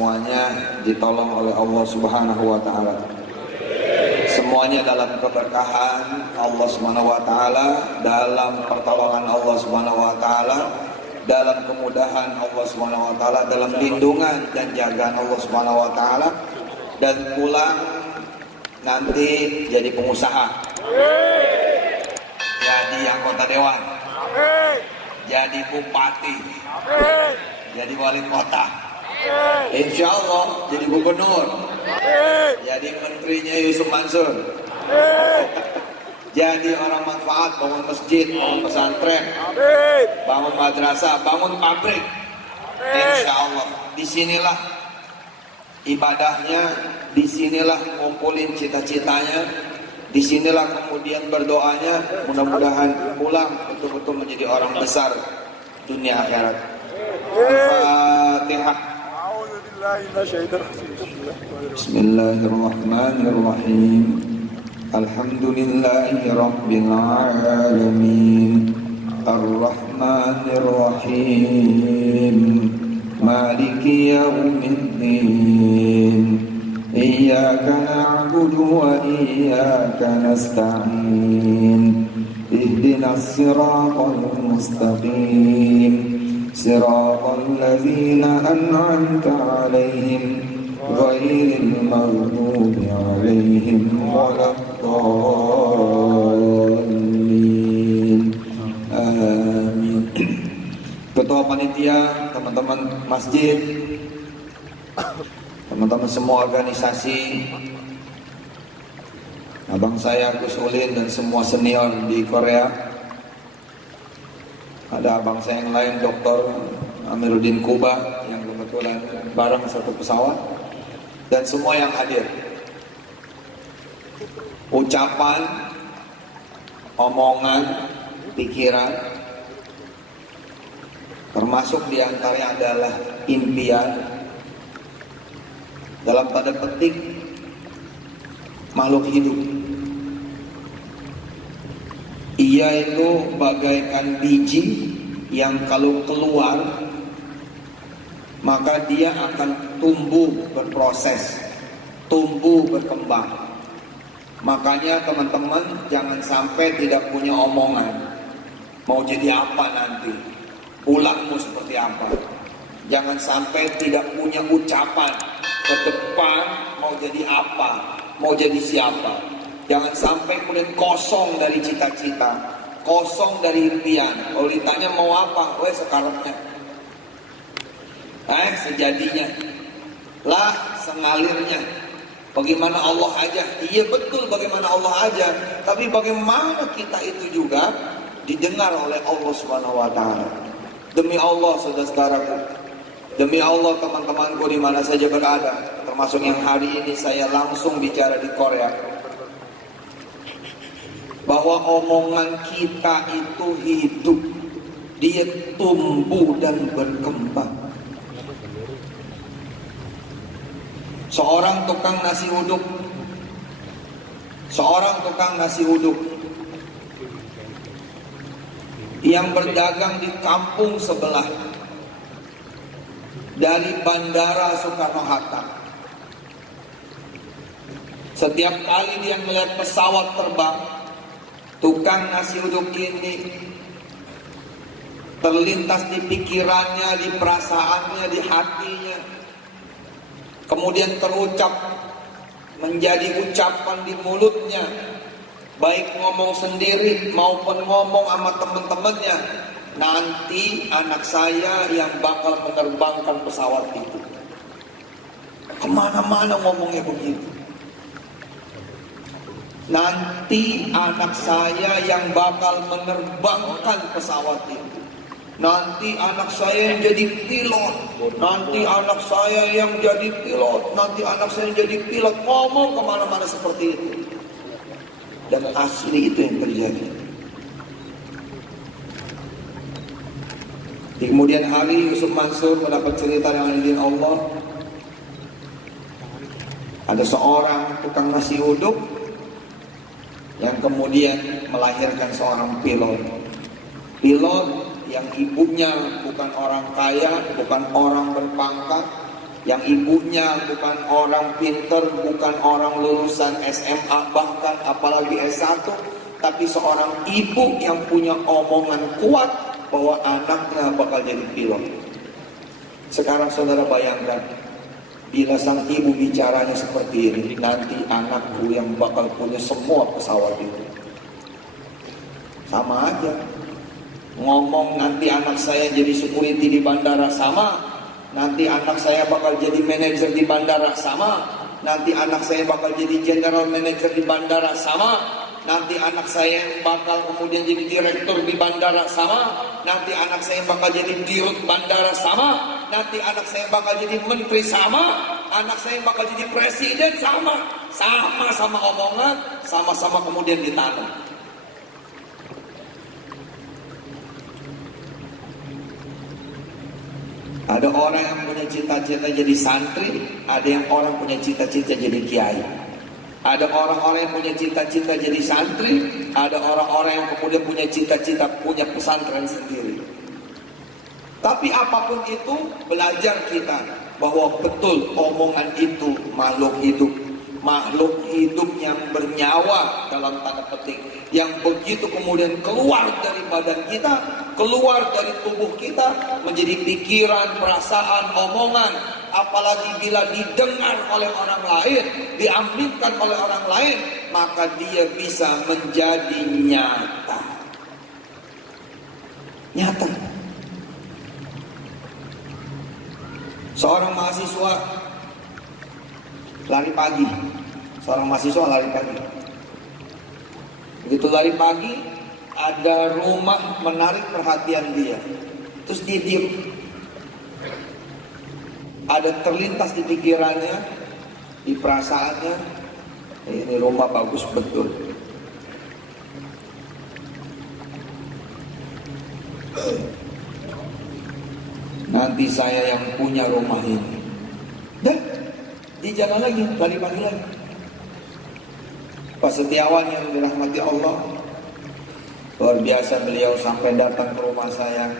semuanya ditolong oleh Allah Subhanahu wa taala. Semuanya dalam keberkahan Allah Subhanahu wa taala, dalam pertolongan Allah Subhanahu wa taala, dalam kemudahan Allah Subhanahu wa taala, dalam lindungan dan jagaan Allah Subhanahu wa taala, dan pulang nanti jadi pengusaha, jadi anggota dewan, jadi bupati, jadi wali kota, insya Allah jadi gubernur, jadi menterinya Yusuf Mansur, jadi orang manfaat, bangun masjid, bangun pesantren, bangun madrasah, bangun pabrik, insya Allah. Disinilah ibadahnya, disinilah ngumpulin cita-citanya, disinilah kemudian berdoanya, mudah-mudahan pulang betul-betul menjadi orang besar dunia akhirat. Al-Fatihah. Bismillahirrahmanirrahim. Alhamdulillahi Rabbil Alamin, Ar-Rahmanir-Rahim, Maliki Yawmiddin, Iyyaka na'budu wa iyyaka nasta'in, Ihdinas siratal mustaqim, Siratal ladzina an'amta 'alaihim, ghairil maghdubi 'alaihim waladdallin. Amin. Ketua panitia, teman-teman masjid, teman-teman semua organisasi, abang saya Gus Ulin dan semua senior di Korea, ada abang saya yang lain Dr. Amiruddin Kuba yang kebetulan bareng satu pesawat, dan semua yang hadir. Ucapan, omongan, pikiran, termasuk diantaranya adalah impian, dalam tanda petik makhluk hidup. Ia itu bagaikan biji yang kalau keluar maka dia akan tumbuh berproses, tumbuh berkembang. Makanya teman-teman jangan sampai tidak punya omongan, mau jadi apa nanti, pulangmu seperti apa. Jangan sampai tidak punya ucapan ke depan, mau jadi apa, mau jadi siapa. Jangan sampai kemudian kosong dari cita-cita, kosong dari impian. Kalau ditanya mau apa, sekarangnya. Sejadinya. Lah, sengalirnya. Bagaimana Allah aja. Iya betul bagaimana Allah aja. Tapi bagaimana kita itu juga didengar oleh Allah Subhanahu wa taala. Demi Allah saudara-saudaraku, demi Allah teman-temanku di mana saja berada, termasuk yang hari ini saya langsung bicara di Korea, bahwa omongan kita itu hidup, dia tumbuh dan berkembang. Seorang tukang nasi uduk yang berdagang di kampung sebelah dari Bandara Soekarno-Hatta. Setiap kali dia melihat pesawat terbang, tukang nasi uduk ini terlintas di pikirannya, di perasaannya, di hatinya, kemudian terucap menjadi ucapan di mulutnya, baik ngomong sendiri maupun ngomong sama teman-temannya. Nanti anak saya yang bakal menerbangkan pesawat itu. Kemana-mana ngomongnya begitu. Nanti anak saya yang bakal menerbangkan pesawat itu. Nanti anak saya yang jadi pilot. Nanti anak saya yang jadi pilot. Nanti anak saya yang jadi pilot. Ngomong kemana-mana seperti itu. Dan asli itu yang terjadi. Di kemudian hari Yusuf Mansur mendapat cerita dengan izin Allah. Ada seorang tukang nasi uduk yang kemudian melahirkan seorang pilot. Pilot yang ibunya bukan orang kaya, bukan orang berpangkat, yang ibunya bukan orang pinter, bukan orang lulusan SMA, bahkan apalagi S1, tapi seorang ibu yang punya omongan kuat bahwa anaknya bakal jadi pilot. Sekarang saudara bayangkan, bila sang ibu bicaranya seperti ini, nanti anakku yang bakal punya semua pesawat itu. Sama aja. Ngomong nanti anak saya jadi security di bandara, sama. Nanti anak saya bakal jadi manajer di bandara, sama. Nanti anak saya bakal jadi general manager di bandara, sama. Nanti anak saya bakal kemudian jadi direktur di bandara, sama. Nanti anak saya bakal jadi dirut bandara, sama. Nanti anak saya bakal jadi menteri, sama. Anak saya bakal jadi presiden, sama. Sama-sama omongan, sama-sama kemudian ditanam. Ada orang yang punya cita-cita jadi santri, ada yang orang punya cita-cita jadi kiai. Ada orang-orang yang punya cita-cita jadi santri, ada orang-orang yang kemudian punya cita-cita punya pesantren sendiri. Tapi apapun itu, belajar kita bahwa betul omongan itu makhluk hidup. Makhluk hidup yang bernyawa dalam tanda petik, yang begitu kemudian keluar dari badan kita, keluar dari tubuh kita, menjadi pikiran, perasaan, omongan. Apalagi bila didengar oleh orang lain, diambilkan oleh orang lain, maka dia bisa menjadi nyata. Nyata. Seorang mahasiswa lari pagi. Seorang mahasiswa lari pagi. Begitu lari pagi, ada rumah menarik perhatian dia. Terus dia diam. Ada terlintas di pikirannya, di perasaannya, ini rumah bagus betul. Nanti saya yang punya rumah ini. Dan di jalan lagi, lari pagi lagi. Pak Setiawan yang dirahmati Allah, luar biasa, beliau sampai datang ke rumah saya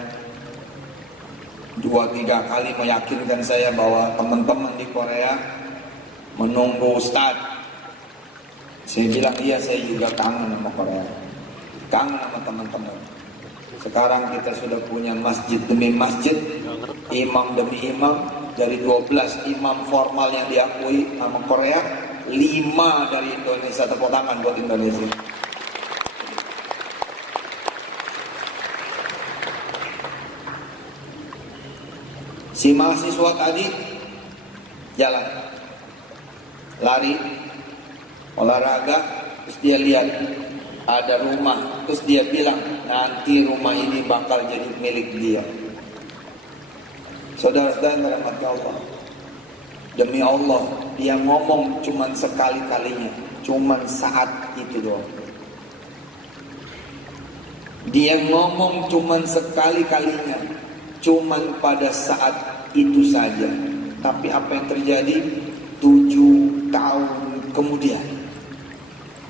2-3 kali meyakinkan saya bahwa teman-teman di Korea menunggu Ustadz. Saya bilang iya, saya juga kangen sama Korea, kangen sama teman-teman. Sekarang kita sudah punya masjid demi masjid, imam demi imam. Dari 12 imam formal yang diakui sama Korea, 5 dari Indonesia. Tepuk tangan buat Indonesia. Si mahasiswa tadi jalan, lari, olahraga, terus dia lihat ada rumah, terus dia bilang nanti rumah ini bakal jadi milik dia. Saudara-saudara yang dirahmati Allah, demi Allah, dia ngomong cuman sekali-kalinya, cuman saat itu doang. Dia ngomong cuman sekali-kalinya, cuman pada saat itu saja. Tapi apa yang terjadi? 7 tahun kemudian,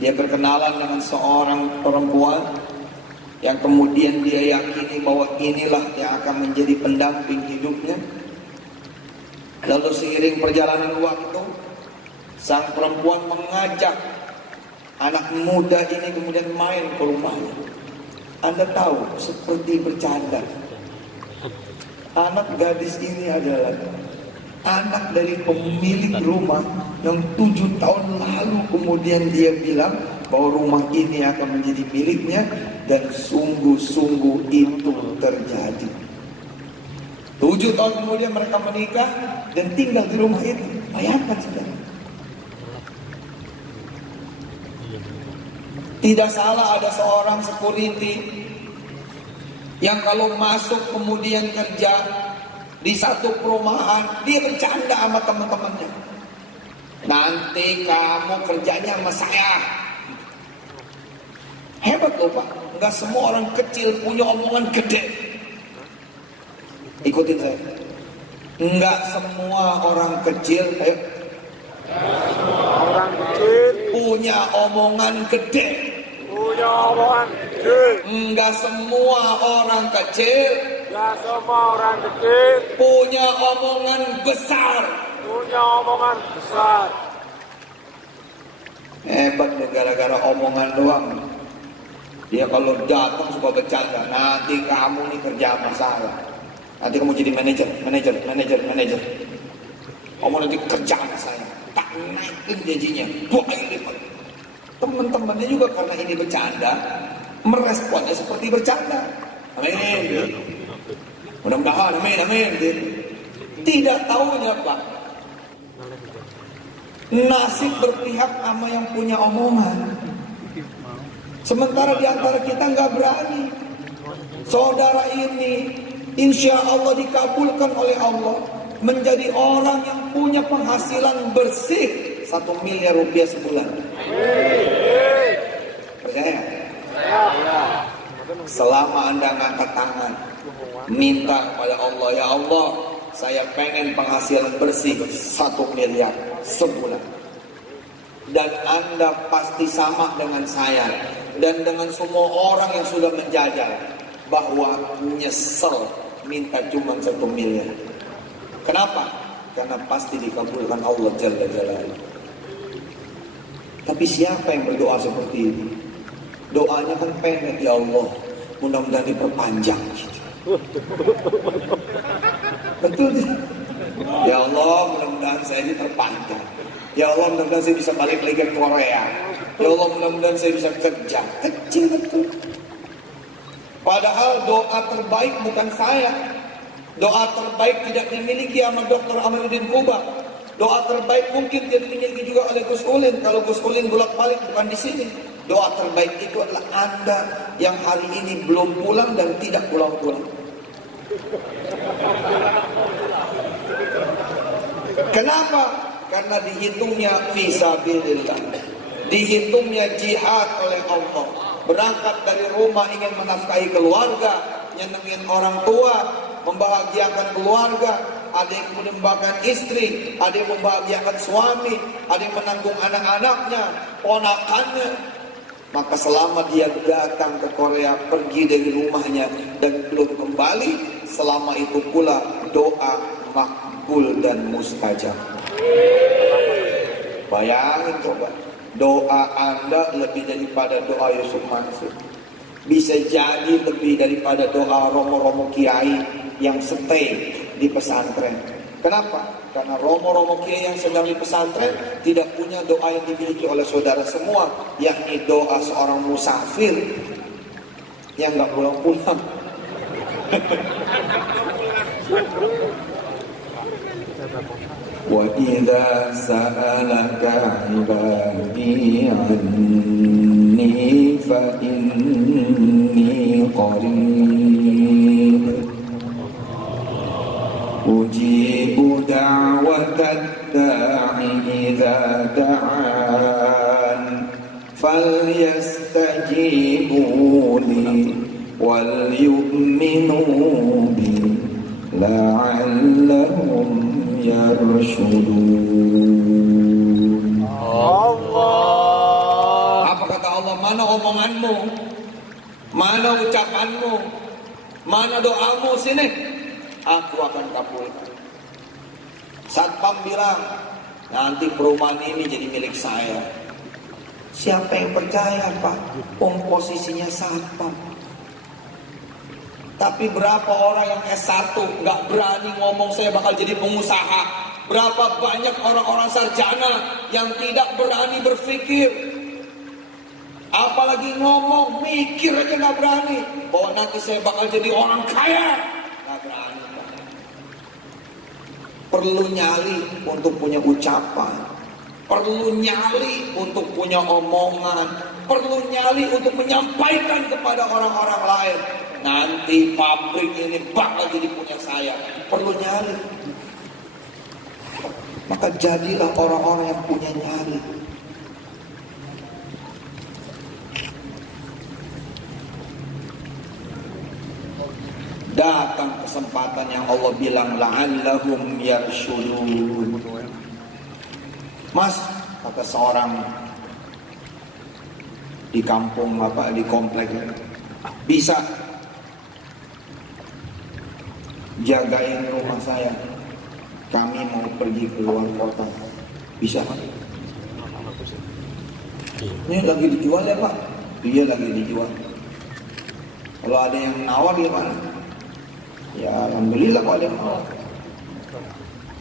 dia berkenalan dengan seorang perempuan yang kemudian dia yakini bahwa inilah yang akan menjadi pendamping hidupnya. Lalu seiring perjalanan waktu, sang perempuan mengajak anak muda ini kemudian main ke rumahnya. Anda tahu, seperti bercanda. Anak gadis ini adalah anak dari pemilik rumah yang 7 tahun lalu kemudian dia bilang bahwa rumah ini akan menjadi miliknya, dan sungguh-sungguh itu terjadi. 7 tahun kemudian mereka menikah dan tinggal di rumah itu. Bayangkan saudara. Tidak salah ada seorang security yang kalau masuk kemudian kerja di satu perumahan, dia bercanda sama teman-temannya. Nanti kamu kerjanya sama saya. Hebat loh Pak, nggak semua orang kecil punya omongan gede. Ikutin saya. Nggak semua orang kecil, orang kecil punya omongan gede. punya omongan gede. Nggak semua orang kecil Gak semua orang kecil punya omongan besar. punya omongan besar. Hebat nih, gara-gara omongan doang. Dia kalau datang suka bercanda. Nanti kamu nih kerja masalah. Nanti kamu jadi manajer. Kamu nanti kerja sama saya. Tak naikin gajinya 2 kali lipat. Teman-temannya juga karena ini bercanda, meresponnya seperti bercanda. Amin. Mudah-mudahan, amin. Tidak tahunya Pak, nasib berpihak sama yang punya omongan. Sementara di antara kita nggak berani. Saudara ini insya Allah dikabulkan oleh Allah menjadi orang yang punya penghasilan bersih 1 miliar rupiah sebulan. Percaya? Selama Anda ngangkat tangan, minta kepada Allah, ya Allah, saya pengen penghasilan bersih 1 miliar sebulan. Dan Anda pasti sama dengan saya dan dengan semua orang yang sudah menjajal bahwa nyesel minta cuma 1 miliar. Kenapa? Karena pasti dikabulkan Allah Jalla Jalaluhu. Tapi siapa yang berdoa seperti ini? Doanya kan pendek, ya Allah, mudah-mudahan diperpanjang. Betul. Ya Allah, mudah-mudahan saya ini terpanjang. Ya Allah, mudah-mudahan saya bisa balik lagi ke Korea. Ya Allah, mudah-mudahan saya bisa kerja. Kecil betul. Padahal doa terbaik bukan saya. Doa terbaik tidak dimiliki sama Dr. Amaluddin Kubah. Doa terbaik mungkin tidak dimiliki juga oleh Gus Ulin. Kalau Gus Ulin bolak-balik bukan di sini. Doa terbaik itu adalah Anda yang hari ini belum pulang dan tidak pulang-pulang. Kenapa? Karena dihitungnya fisabilillah, dihitungnya jihad oleh Allah. Berangkat dari rumah ingin menafkahi keluarga, nyenengin orang tua, membahagiakan keluarga. Ada yang menembakkan istri, ada yang membahagiakan suami, ada yang menanggung anak-anaknya, ponakannya. Maka selama dia datang ke Korea, pergi dari rumahnya dan belum kembali, selama itu pula doa makbul dan mustajab. Bayangin coba, doa Anda lebih daripada doa Yusuf Mansur. Bisa jadi lebih daripada doa romo-romo kiai yang stay di pesantren. Kenapa? Karena romo-romo kiai yang sedang di pesantren tidak punya doa yang dimiliki oleh saudara semua, yakni doa seorang musafir yang nggak pulang-pulang. Wa idza sa'alaka 'ibadi 'anni fa inni qarib ujibu da'watad da'i idza da'an falyastajibu li wal yu'minu bi la'allahum yarshudun. Allah. Apa kata Allah? Mana omonganmu? Mana ucapanmu? Mana doamu? Sini, aku akan kabulkan. Satpam bilang, nanti perumahan ini jadi milik saya. Siapa yang percaya, Pak? Posisinya satpam. Tapi berapa orang yang S1 nggak berani ngomong saya bakal jadi pengusaha. Berapa banyak orang-orang sarjana yang tidak berani berpikir. Apalagi ngomong, mikir aja nggak berani. Bahwa nanti saya bakal jadi orang kaya. Nggak berani. Perlu nyali untuk punya ucapan. Perlu nyali untuk punya omongan. Perlu nyali untuk menyampaikan kepada orang-orang lain. Nanti pabrik ini bakal jadi punya saya. Perlu nyali. Maka jadilah orang-orang yang punya nyali. Datang kesempatan yang Allah bilang la'allahum yarshudun. Mas, kata seorang di kampung apa di komplek, bisa jagain rumah saya. kami mau pergi ke luar kota, bisa kan? Ini lagi dijual ya Pak? Iya lagi dijual. Kalau ada yang nawar gimana? Ya alhamdulillah kalau ada yang nawar.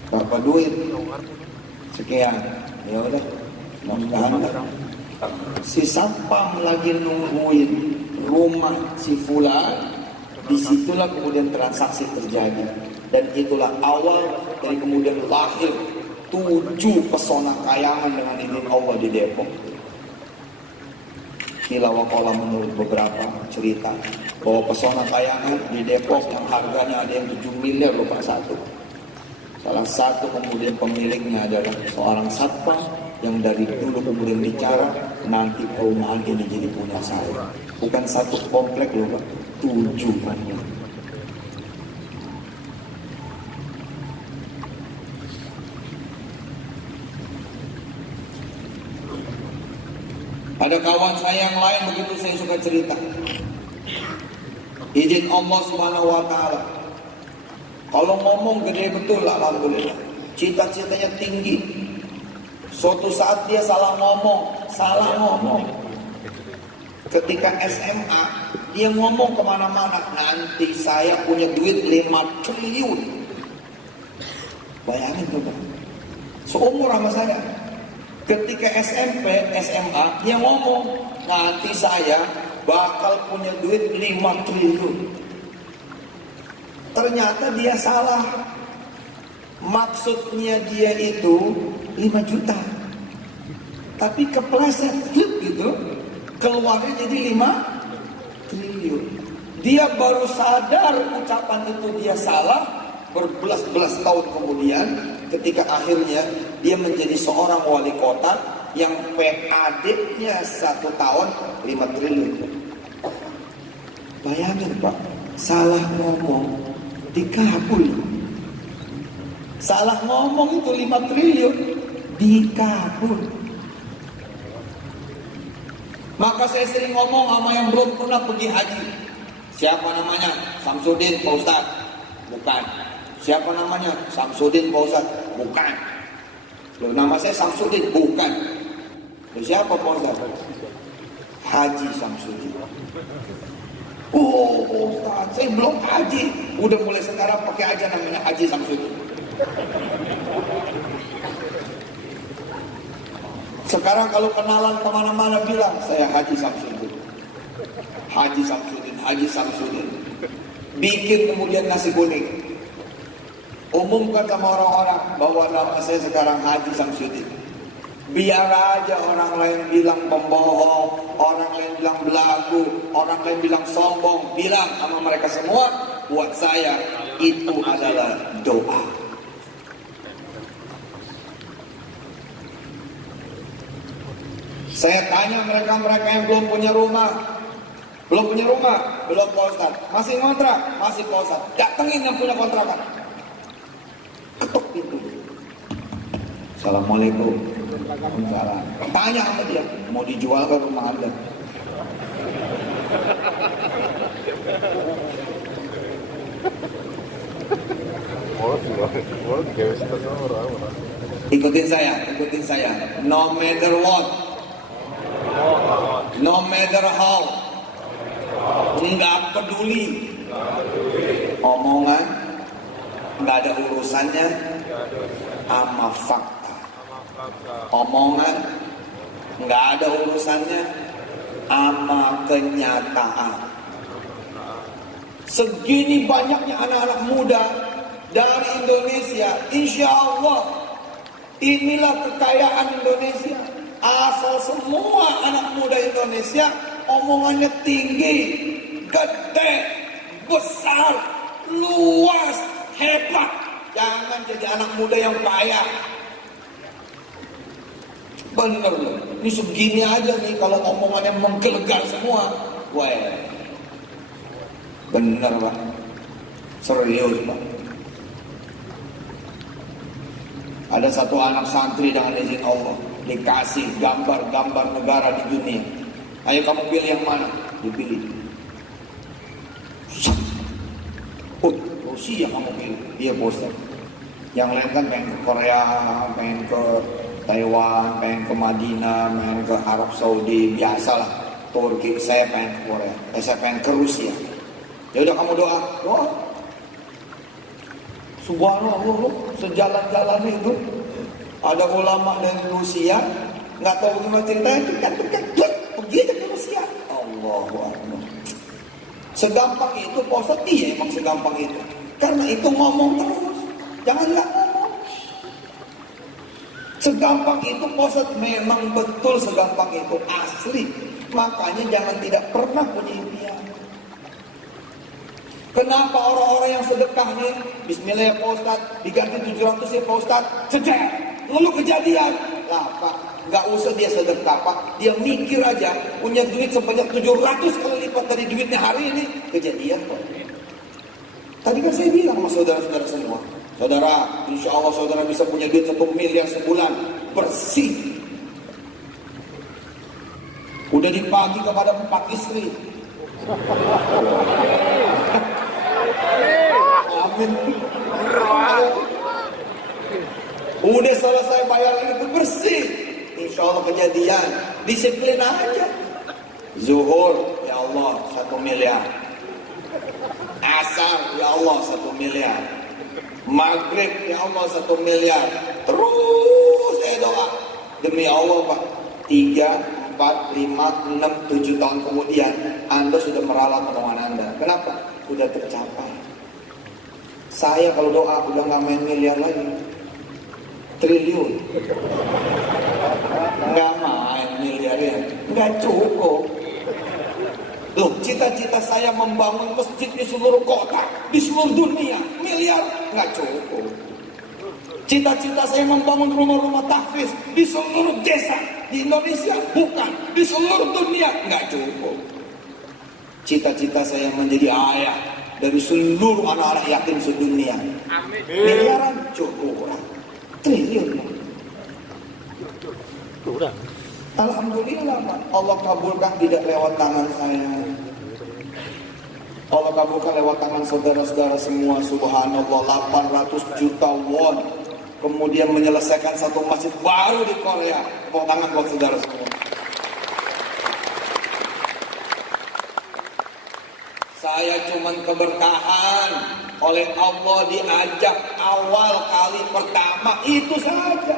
Berapa duit? Sekian. Ya udah, mudah-mudahan. Si Sapam lagi nungguin rumah si Fulan, disitulah kemudian transaksi terjadi. Dan itulah awal dari kemudian lahir 7 pesona kayangan dengan izin Allah di Depok. Kilawakola menurut beberapa cerita bahwa pesona kayangan di Depok yang harganya ada yang 7 miliar loh Pak satu. Salah satu kemudian pemiliknya adalah seorang satpam yang dari dulu kemudian bicara nanti perumahan ini jadi punya saya. Bukan satu komplek loh Pak, 7 banyak. Ada kawan saya yang lain begitu saya suka cerita. Izin Allah Subhanahu wa taala. Kalau ngomong gede betul alhamdulillah. Cita-citanya tinggi. Suatu saat dia salah ngomong. Ketika SMA, dia ngomong kemana-mana, nanti saya punya duit 5 triliun. Bayangin tuh Pak. Seumur sama saya. Ketika SMP, SMA, dia ngomong, nanti saya bakal punya duit 5 triliun. Ternyata dia salah. Maksudnya dia itu 5 juta. Tapi kepleset gitu, keluarnya jadi 5 triliun. Dia baru sadar ucapan itu dia salah berbelas-belas tahun kemudian, ketika akhirnya dia menjadi seorang wali kota yang PAD-nya 1 tahun 5 triliun. Bayangin Pak, salah ngomong dikabul. Salah ngomong itu 5 triliun dikabul. Maka saya sering ngomong sama yang belum pernah pergi haji. Siapa namanya? Samsudin Pak Ustaz? Bukan. Siapa namanya? Samsudin Pak Ustaz? Bukan. Loh, nama saya Samsudin? Bukan. Loh, siapa Pak Ustaz? Haji Samsudin. Oh Ustaz, saya belum haji. Udah mulai sekarang pakai aja namanya Haji Samsudin. Sekarang kalau kenalan kemana-mana bilang saya Haji Samsudin. Haji Samsudin, Haji Samsudin. Bikin kemudian nasi kuning. Umumkan sama orang-orang bahwa nama saya sekarang Haji Samsudin. Biar aja orang lain bilang pembohong, orang lain bilang belagu, orang lain bilang sombong. Bilang sama mereka semua, buat saya itu adalah doa. Saya tanya mereka-mereka yang belum punya rumah. Belum punya rumah? Belum Pak Ustaz. Masih ngontrak? Masih Pak Ustaz. Datengin yang punya kontrakan. Ketuk pintu. Assalamualaikum. Waalaikumsalam. Tanya sama dia, mau dijual ke rumah Anda? Ikutin saya. No matter what, no matter how, nggak peduli omongan, nggak ada urusannya sama fakta. Omongan nggak ada urusannya sama kenyataan. Segini banyaknya anak-anak muda dari Indonesia, insya Allah inilah kekayaan Indonesia. Asal semua anak muda Indonesia omongannya tinggi, gede, besar, luas, hebat. Jangan jadi anak muda yang kaya. Bener loh, ini segini aja nih kalau omongannya menggelegar semua. Wah, bener Pak, serius Pak. Ada satu anak santri dengan izin Allah dikasih gambar-gambar negara di dunia. Ayo kamu pilih yang mana? Dipilih. Oh, Rusia kamu pilih. Iya Pak Ustaz. Yang lain kan pengen ke Korea, pengen ke Taiwan, pengen ke Madinah, pengen ke Arab Saudi, biasalah. Turki, saya pengen ke Korea, saya pengen ke Rusia. Ya udah kamu doa. Subhanallah, sejalan-jalan itu ada ulama dari Rusia, nggak tahu bagaimana ceritanya, pergi aja ke Rusia. Allahu Akbar. Segampang itu, Pak Ustadz, iya emang segampang itu. Karena itu ngomong terus, jangan nggak ngomong. Segampang itu, Pak Ustadz, memang betul segampang itu, asli. Makanya jangan tidak pernah punya impian. Kenapa orang-orang yang sedekah nih, bismillah ya Pak Ustadz, diganti 700 ya Pak Ustadz, cedek, lalu kejadian. Lah Pak, nggak usah dia sedekah Pak, dia mikir aja, punya duit sebanyak 700 kali lipat dari duitnya hari ini, kejadian Pak. Tadi kan saya bilang sama saudara-saudara semua, saudara, insya Allah saudara bisa punya duit 1 miliar sebulan, bersih. Udah dibagi kepada 4 istri. Amin. Udah selesai bayar itu bersih, insya Allah kejadian. Disiplin aja. Zuhur, ya Allah 1 miliar. Asar, ya Allah 1 miliar. Maghrib, ya Allah 1 miliar. Terus saya doa, demi Allah Pak, 3, 4, 5, 6, 7 tahun kemudian Anda sudah meralat omongan Anda. Kenapa? Sudah tercapai. Saya kalau doa udah nggak main miliar lagi, triliun. Nggak main miliarnya, nggak cukup. Loh, cita-cita saya membangun masjid di seluruh kota, di seluruh dunia, miliar, nggak cukup. Cita-cita saya membangun rumah-rumah tahfiz di seluruh desa di Indonesia, bukan, di seluruh dunia, nggak cukup. Cita-cita saya menjadi ayah dari seluruh anak-anak yatim sedunia. Amin. Miliaran cukup, triliun. Alhamdulillah Pak, Allah kabulkan tidak lewat tangan saya. Allah kabulkan lewat tangan saudara-saudara semua. Subhanallah, 800 juta won. Kemudian menyelesaikan satu masjid baru di Korea. Tepuk tangan buat saudara semua. Saya cuman keberkahan oleh Allah, diajak awal kali pertama itu saja.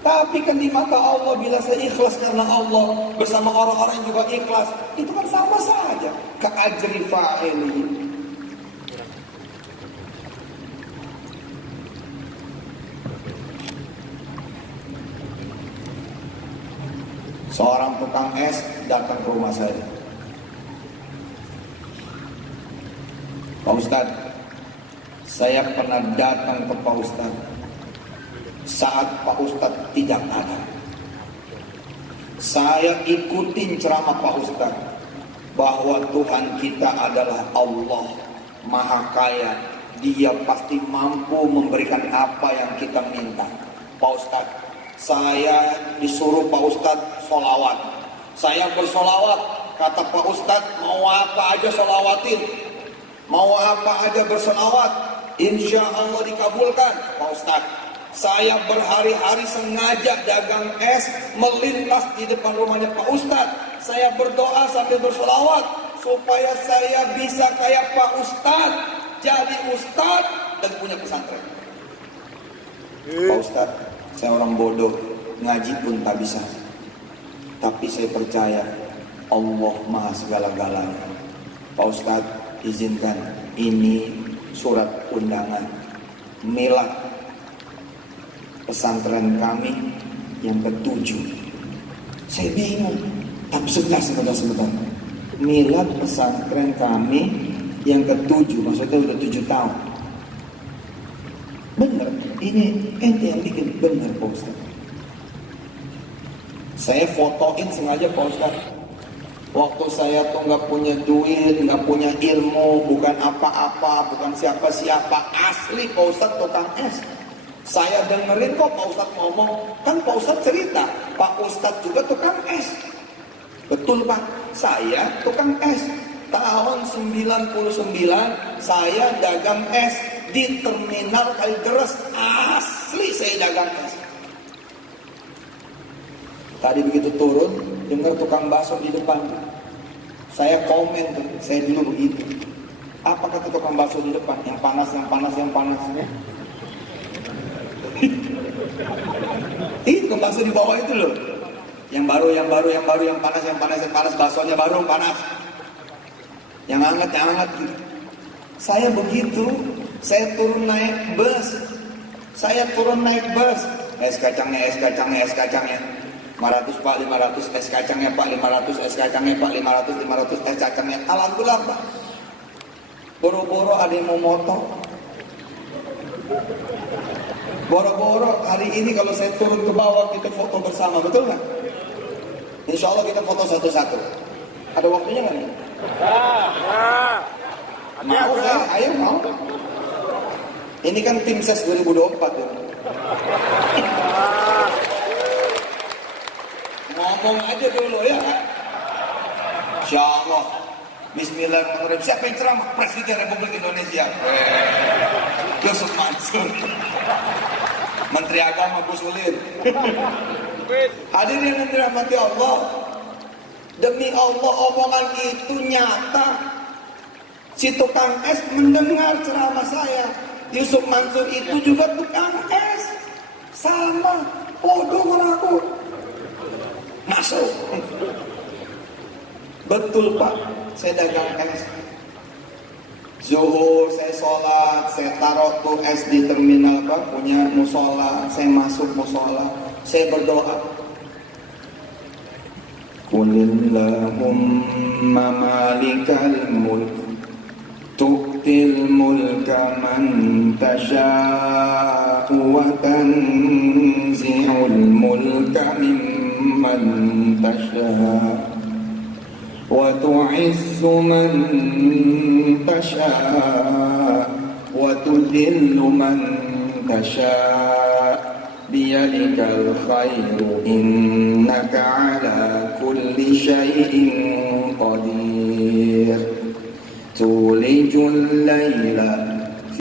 Tapi kan di mata Allah, bila saya ikhlas karena Allah bersama orang-orang yang juga ikhlas, itu kan sama saja. Ka'ajri fa'ili. Seorang tukang es datang ke rumah saya. Pak Ustadz, saya pernah datang ke Pak Ustadz saat Pak Ustadz tidak ada. Saya ikutin ceramah Pak Ustadz bahwa Tuhan kita adalah Allah Maha Kaya. Dia pasti mampu memberikan apa yang kita minta. Pak Ustadz, saya disuruh Pak Ustadz sholawat. Saya bersolawat, kata Pak Ustadz, mau apa aja sholawatin, mau apa aja bersolawat, insya Allah dikabulkan. Pak Ustadz, saya berhari-hari sengaja dagang es melintas di depan rumahnya Pak Ustadz. Saya berdoa sambil bersolawat supaya saya bisa kayak Pak Ustadz, jadi Ustadz dan punya pesantren. Pak Ustadz, saya orang bodoh, ngaji pun tak bisa. Tapi saya percaya Allah Maha segala-galanya. Pak Ustadz, izinkan ini surat undangan milad pesantren kami yang ke-7. Saya bingung, tapi sebentar. Milad pesantren kami yang ke-7, maksudnya udah 7 tahun. Bener, ini ente yang bikin, bener Pak Ustadz. Saya fotoin sengaja Pak Ustadz. Waktu saya tuh nggak punya duit, nggak punya ilmu, bukan apa-apa, bukan siapa-siapa, asli Pak Ustadz tukang es. Saya dengerin kok Pak Ustadz ngomong, kan Pak Ustadz cerita, Pak Ustadz juga tukang es. Betul Pak, saya tukang es. Tahun 99 saya dagang es di terminal Kalideres. Asli saya dagang es. Tadi begitu turun, dengar tukang bakso di depan. Saya komen tuh, saya dulu begitu. Apa kata tukang bakso di depan? Yang panas, yang panas, yang panas. Tukang bakso di bawah itu loh. Yang baru, yang baru, yang baru, yang panas, yang panas, yang panas. Baksonya baru, panas. Yang hangat, yang hangat. Saya begitu, saya turun naik bus. Saya turun naik bus. Es kacangnya, es kacangnya, es kacangnya. 500 Pak, 500 es kacangnya Pak, 500 es kacangnya Pak, 500, 500 es kacangnya. Alhamdulillah Pak. Boro-boro ada yang mau motor. Boro-boro hari ini kalau saya turun ke bawah kita foto bersama, betul nggak? Insya Allah kita foto satu-satu. Ada waktunya nggak? Mau saya? Ayo mau. Ini kan tim ses 2024 ya. Ngomong aja dulu ya. Insya Allah. Bismillahirrahmanirrahim. Siapa yang ceramah? Presiden Republik Indonesia. Yusuf Mansur. Menteri Agama Gus Ulin. Hadirin yang dirahmati Allah. Demi Allah omongan itu nyata. Si tukang es mendengar ceramah saya. Yusuf Mansur itu juga tukang es. Sama. Bodoh mengaku. Masuk. Betul Pak, saya dagang es. Zuhur saya sholat, saya taruh tuh es di terminal apa punya musola. Saya masuk musola, saya berdoa. Qulillahumma malikal mulk tu'til mulka man tasha'u wa tanzi'ul mulka mimman tasha'u wa tu'izzu man tasha'u wa tudhillu man tasha'u biyadikal khairu innaka ala kulli syai'in qadir tulijul layla